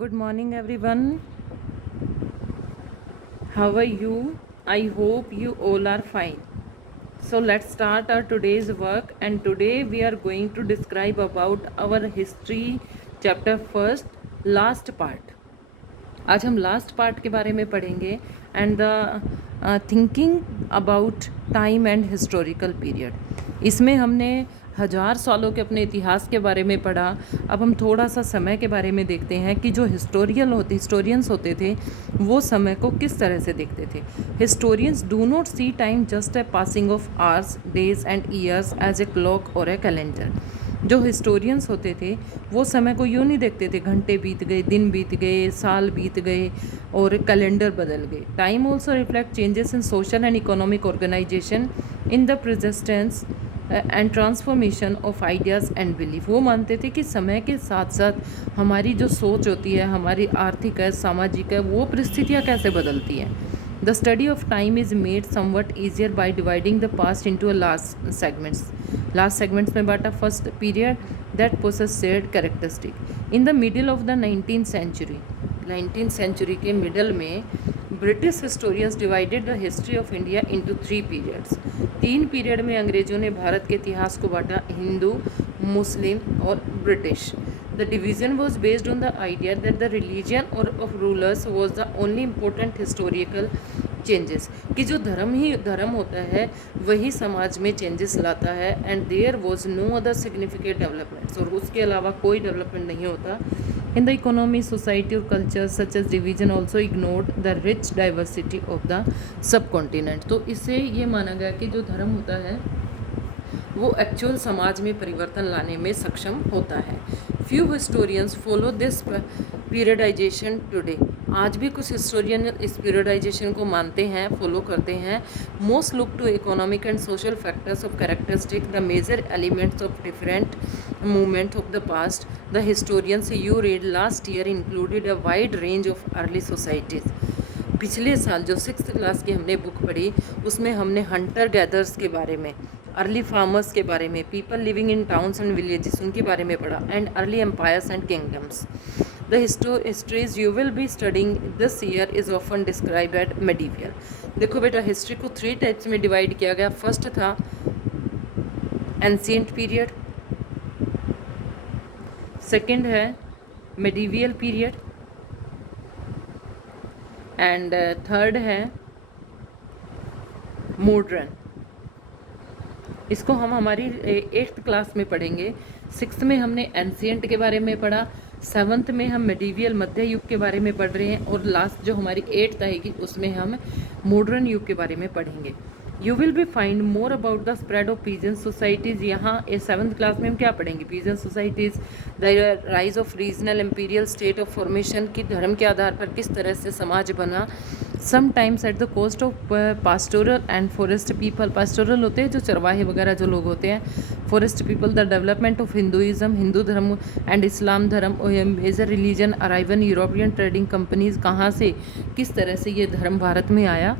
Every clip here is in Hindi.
Good morning, everyone. How are you? I hope you all are fine. So let's start our today's work, and today we are going to describe about our history chapter first, last part. आज हम लास्ट पार्ट के बारे में पढ़ेंगे and the thinking about time and historical period. इसमें हमने 1000 सालों के अपने इतिहास के बारे में पढ़ा। अब हम थोड़ा सा समय के बारे में देखते हैं कि जो हिस्टोरियंस होते थे वो समय को किस तरह से देखते थे। Historians do not see time just a passing of hours, days and years as a clock और ए कैलेंडर। जो हिस्टोरियंस होते थे वो समय को यूँ नहीं देखते थे घंटे बीत गए, दिन बीत गए, साल बीत गए और कैलेंडर बदल गए। Time also reflect changes in social and economic organisation in the persistence and transformation of ideas and belief. वो मानते थे कि समय के साथ साथ हमारी जो सोच होती है, हमारी आर्थिक है, सामाजिक है, वो परिस्थितियाँ कैसे बदलती हैं। The study of time is made somewhat easier by dividing the past into a last segments. Last segments में बांटा first period that possess shared characteristic. In the middle of the 19th century के middle में British historians divided the history of India into 3 periods. 3 period में अंग्रेजों ने भारत के इतिहास को बांटा, हिंदू, मुस्लिम और British. The division was based on the idea that the religion or of rulers was the only important historical changes, कि जो धर्म होता है वही समाज में चेंजेस लाता है and there was no other significant developments, और उसके अलावा कोई डेवलपमेंट नहीं होता। इन द इकोनॉमी, सोसाइटी और culture such as division also ignored the rich diversity of the subcontinent. तो इससे ये माना गया कि जो धर्म होता है वो एक्चुअल समाज में परिवर्तन लाने में सक्षम होता है। Few historians follow this periodisation today. आज भी कुछ हिस्टोरियन इस पीरियडाइजेशन को मानते हैं, फॉलो करते हैं। Most look to economic and social factors of characteristic the major elements of different movement of the past. The historians you read last year included a wide range of early societies. पिछले साल जो 6th क्लास की हमने बुक पढ़ी उसमें हमने हंटर गैदर्स के बारे में, अर्ली फार्मर्स के बारे में, people living in towns and villages उनके बारे में पढ़ा, and early empires and kingdoms. The histories you will be studying this year is often describe at medieval. देखो बेटा, हिस्ट्री को 3 टाइप्स में डिवाइड किया गया। फर्स्ट था एंशिएंट पीरियड, सेकेंड है मेडिवियल पीरियड, एंड थर्ड है मॉडर्न। इसको हम हमारी 8th क्लास में पढ़ेंगे। 6th में हमने एंशिएंट के बारे में पढ़ा, 7th में हम मेडिवियल मध्य युग के बारे में पढ़ रहे हैं, और लास्ट जो हमारी 8th आएगी उसमें हम मॉडर्न युग के बारे में पढ़ेंगे। You will B find more about the spread of peasant societies. यहाँ 7th क्लास में हम क्या पढ़ेंगे? Peasant societies, the rise of regional Amperian state of formation, की धर्म के आधार पर किस तरह से समाज बना। Sometimes at the cost of pastoral and forest people. Pastoral होते हैं जो चरवाहे वगैरह जो लोग होते हैं, forest people. The development of Hinduism, Hindu dharma and Islam dharma major religion arrival European trading companies, कहाँ से किस तरह से ये धर्म भारत में आया।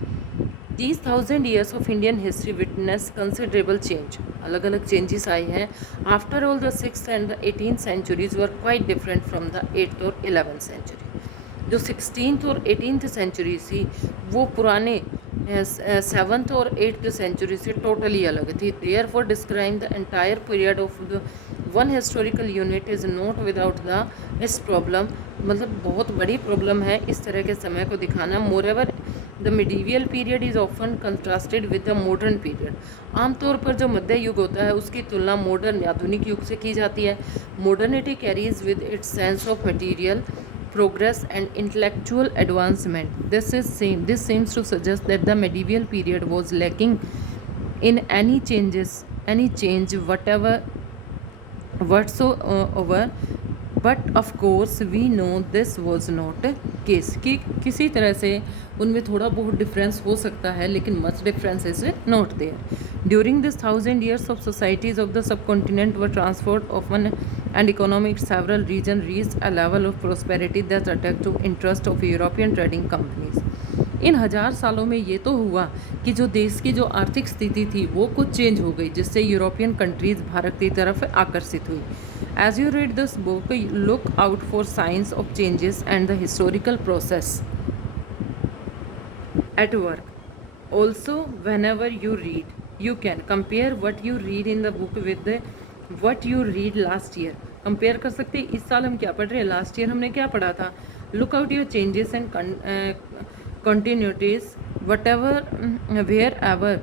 These 1000 years of Indian history witness considerable change. अलग अलग चेंजेस आए हैं। After all, the 6th and the 18th centuries were quite different from the 8th और 11th century. जो 16th और 18th century थी वो पुराने 7th और 8th century से टोटली अलग थी। Therefore, describing the entire period of the one historical unit is not without the इस प्रॉब्लम, मतलब बहुत बड़ी प्रॉब्लम है इस तरह के समय को दिखाना। Moreover the medieval period is often contrasted with the modern period. आमतौर पर जो मध्य युग होता है उसकी तुलना मॉडर्न आधुनिक युग से की जाती है। Modernity carries with its sense of material progress and intellectual advancement. This seems to suggest that the medieval period was lacking in any change whatsoever. But of course we know this was not case, कि किसी तरह से उनमें थोड़ा बहुत डिफरेंस हो सकता है लेकिन much difference is not there. During this 1000 years of societies of the subcontinent were transformed often and economic several regions reached a level of prosperity that attracted to interest of European trading companies. इन 1000 सालों में ये तो हुआ कि जो देश की जो आर्थिक स्थिति थी वो कुछ चेंज हो गई, जिससे यूरोपियन कंट्रीज़ भारत की तरफ आकर्षित हुई। As you read this book, look out for signs of changes and the historical process at work. Also, whenever you read, you can compare what you read in the book with the what you read last year. Compare कर सकते हैं इस साल हम क्या पढ़ रहे हैं, लास्ट ईयर हमने क्या पढ़ा था. Look out your changes and continuities whatever wherever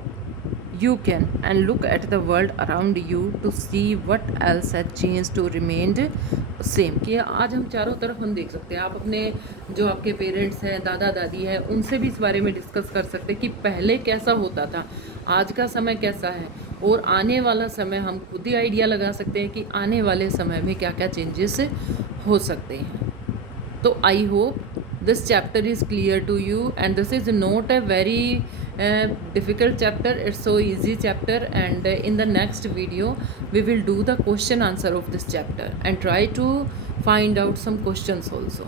you can, and look at the world around you to see what else has changed to remained same. कि आज हम चारों तरफ हम देख सकते हैं, आप अपने जो आपके पेरेंट्स हैं, दादा दादी है, उनसे भी इस बारे में डिस्कस कर सकते हैं कि पहले कैसा होता था, आज का समय कैसा है, और आने वाला समय हम खुद ही आइडिया लगा सकते हैं कि आने वाले समय में क्या क्या चेंजेस हो सकते हैं. तो I hope this chapter is clear to you, and this is not a very difficult chapter, it's so easy chapter. And in the next video we will do the question answer of this chapter and try to find out some questions also.